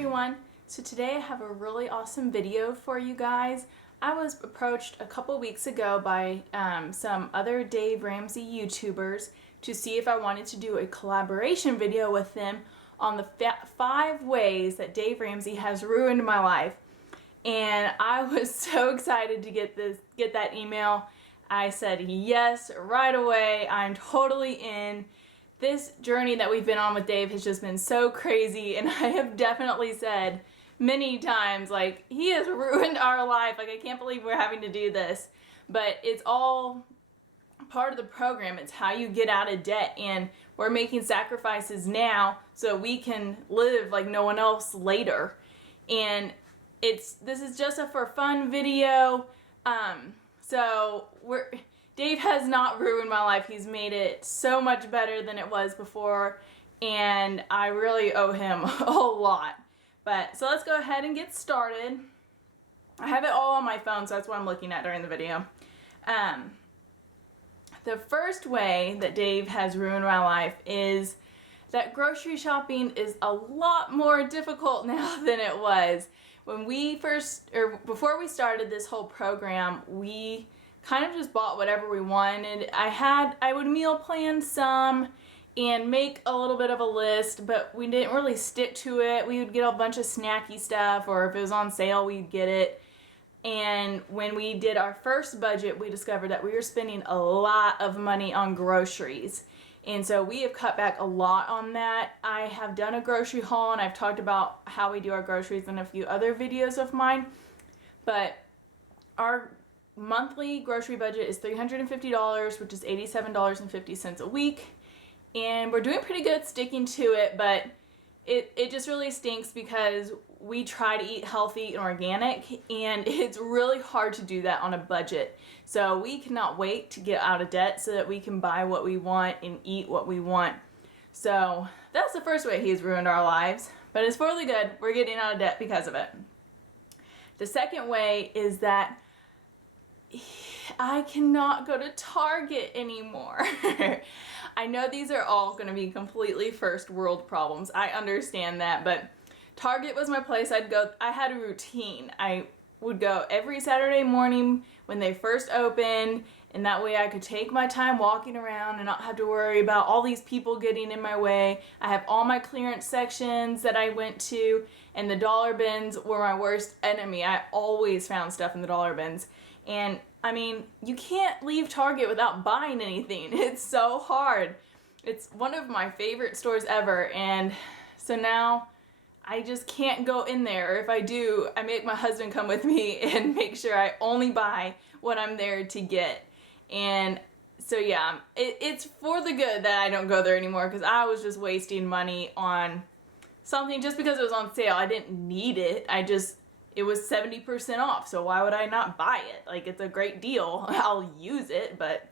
everyone. So today I have a really awesome video for you guys. I was approached a couple weeks ago by some other Dave Ramsey YouTubers to see if I wanted to do a collaboration video with them on the 5 ways that Dave Ramsey has ruined my life. And I was so excited to get that email. I said yes right away. I'm totally in. This journey that we've been on with Dave has just been so crazy, and I have definitely said many times, like, he has ruined our life. Like, I can't believe we're having to do this. But it's all part of the program. It's how you get out of debt, and we're making sacrifices now so we can live like no one else later. And this is just a for fun video. Dave has not ruined my life. He's made it so much better than it was before, and I really owe him a lot. So let's go ahead and get started. I have it all on my phone, so that's what I'm looking at during the video. The first way that Dave has ruined my life is that grocery shopping is a lot more difficult now than it was. When before we started this whole program, we kind of just bought whatever we wanted. I would meal plan some and make a little bit of a list, but we didn't really stick to it. We would get a bunch of snacky stuff, or if it was on sale, we'd get it. And when we did our first budget, we discovered that we were spending a lot of money on groceries. And so we have cut back a lot on that. I have done a grocery haul, and I've talked about how we do our groceries in a few other videos of mine. But our monthly grocery budget is $350, which is $87.50 a week. And we're doing pretty good sticking to it, but it just really stinks because we try to eat healthy and organic, and it's really hard to do that on a budget. So we cannot wait to get out of debt so that we can buy what we want and eat what we want. So that's the first way he's ruined our lives, but it's for the good. We're getting out of debt because of it. The second way is that I cannot go to Target anymore. I know these are all going to be completely first world problems. I understand that, but Target was my place I'd go. I had a routine. I would go every Saturday morning when they first opened, and that way I could take my time walking around and not have to worry about all these people getting in my way. I have all my clearance sections that I went to, and the dollar bins were my worst enemy. I always found stuff in the dollar bins. And I mean, you can't leave Target without buying anything. It's so hard. It's one of my favorite stores ever, and so now I just can't go in there. If I do, I make my husband come with me and make sure I only buy what I'm there to get. And so yeah, it's for the good that I don't go there anymore, because I was just wasting money on something just because it was on sale. I didn't need it. It was 70% off, so why would I not buy it? Like, it's a great deal. I'll use it, but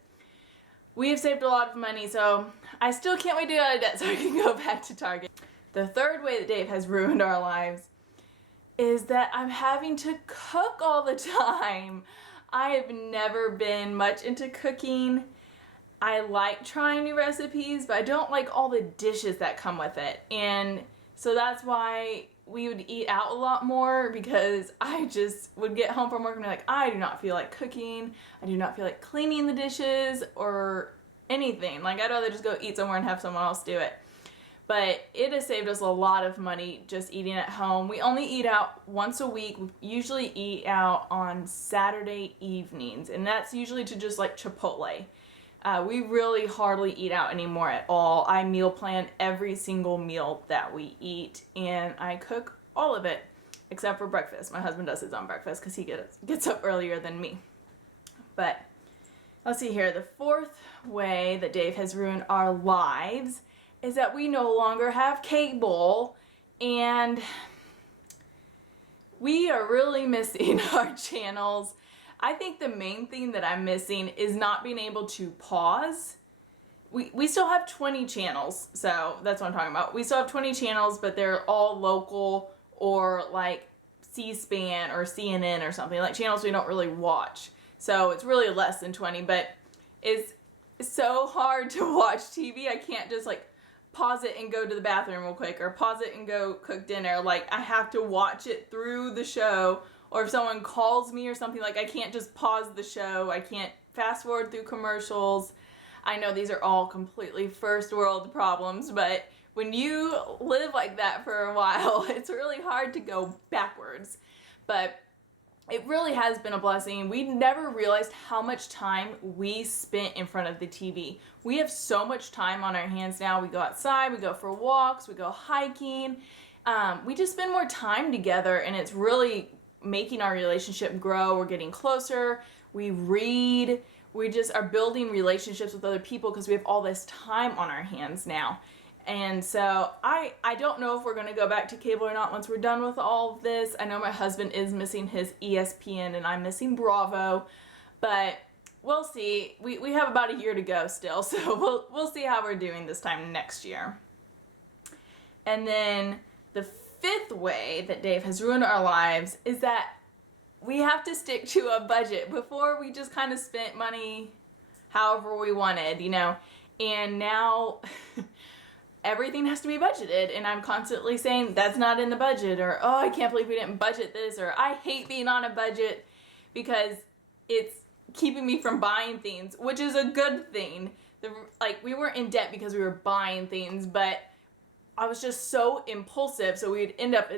we have saved a lot of money, so I still can't wait to get out of debt so I can go back to Target. The third way that Dave has ruined our lives is that I'm having to cook all the time. I have never been much into cooking. I like trying new recipes, but I don't like all the dishes that come with it. And so that's why we would eat out a lot more, because I just would get home from work and be like, I do not feel like cooking. I do not feel like cleaning the dishes or anything. Like, I'd rather just go eat somewhere and have someone else do it. But it has saved us a lot of money just eating at home. We only eat out once a week. We usually eat out on Saturday evenings, and that's usually to just like Chipotle. We really hardly eat out anymore at all. I meal plan every single meal that we eat, and I cook all of it except for breakfast. My husband does his own breakfast because he gets up earlier than me. But let's see here. The fourth way that Dave has ruined our lives is that we no longer have cable, and we are really missing our channels. I think the main thing that I'm missing is not being able to pause. We still have 20 channels, so that's what I'm talking about. We still have 20 channels, but they're all local or like C-SPAN or CNN or something, like channels we don't really watch. So it's really less than 20, but it's so hard to watch TV. I can't just like pause it and go to the bathroom real quick, or pause it and go cook dinner. Like, I have to watch it through the show, or if someone calls me or something, like, I can't just pause the show. I can't fast forward through commercials. I know these are all completely first world problems, but when you live like that for a while, it's really hard to go backwards. But it really has been a blessing. We never realized how much time we spent in front of the TV. We have so much time on our hands now. We go outside, we go for walks, we go hiking. We just spend more time together, and it's really making our relationship grow. We're getting closer. We read. We just are building relationships with other people because we have all this time on our hands now. And so I don't know if we're going to go back to cable or not once we're done with all of this. I know my husband is missing his ESPN and I'm missing Bravo, but we'll see. We have about a year to go still, so we'll see how we're doing this time next year. And then the fifth way that Dave has ruined our lives is that we have to stick to a budget. Before, we just kind of spent money however we wanted, you know, and now everything has to be budgeted, and I'm constantly saying that's not in the budget, or oh, I can't believe we didn't budget this, or I hate being on a budget because it's keeping me from buying things, which is a good thing. Like, we weren't in debt because we were buying things, but I was just so impulsive, so we'd end up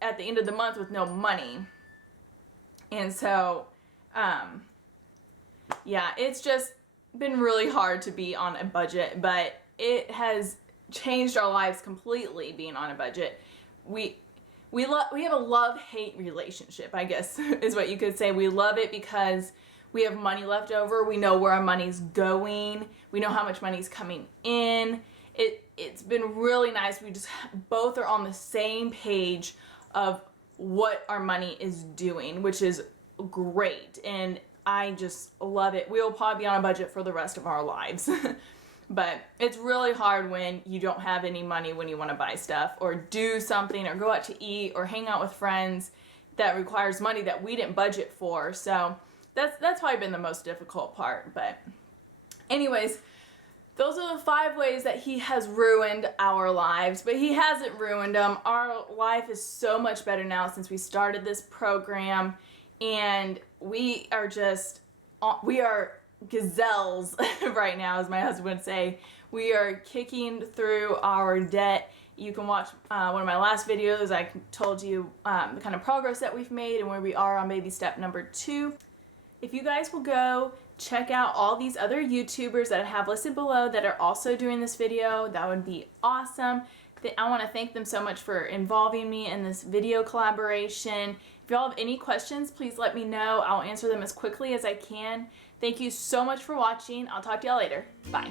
at the end of the month with no money. And so, yeah, it's just been really hard to be on a budget, but it has changed our lives completely being on a budget. We have a love-hate relationship, I guess, is what you could say. We love it because we have money left over. We know where our money's going. We know how much money's coming in. It's been really nice. We just both are on the same page of what our money is doing, which is great. And I just love it. We'll probably be on a budget for the rest of our lives. But it's really hard when you don't have any money when you want to buy stuff or do something or go out to eat or hang out with friends that requires money that we didn't budget for. So that's probably been the most difficult part. But anyways, those are the 5 ways that he has ruined our lives, but he hasn't ruined them. Our life is so much better now since we started this program, and we are gazelles right now, as my husband would say. We are kicking through our debt. You can watch one of my last videos. I told you the kind of progress that we've made and where we are on baby step number 2. If you guys will go check out all these other YouTubers that I have listed below that are also doing this video, that would be awesome. I want to thank them so much for involving me in this video collaboration. If y'all have any questions, please let me know. I'll answer them as quickly as I can. Thank you so much for watching. I'll talk to y'all later. Bye.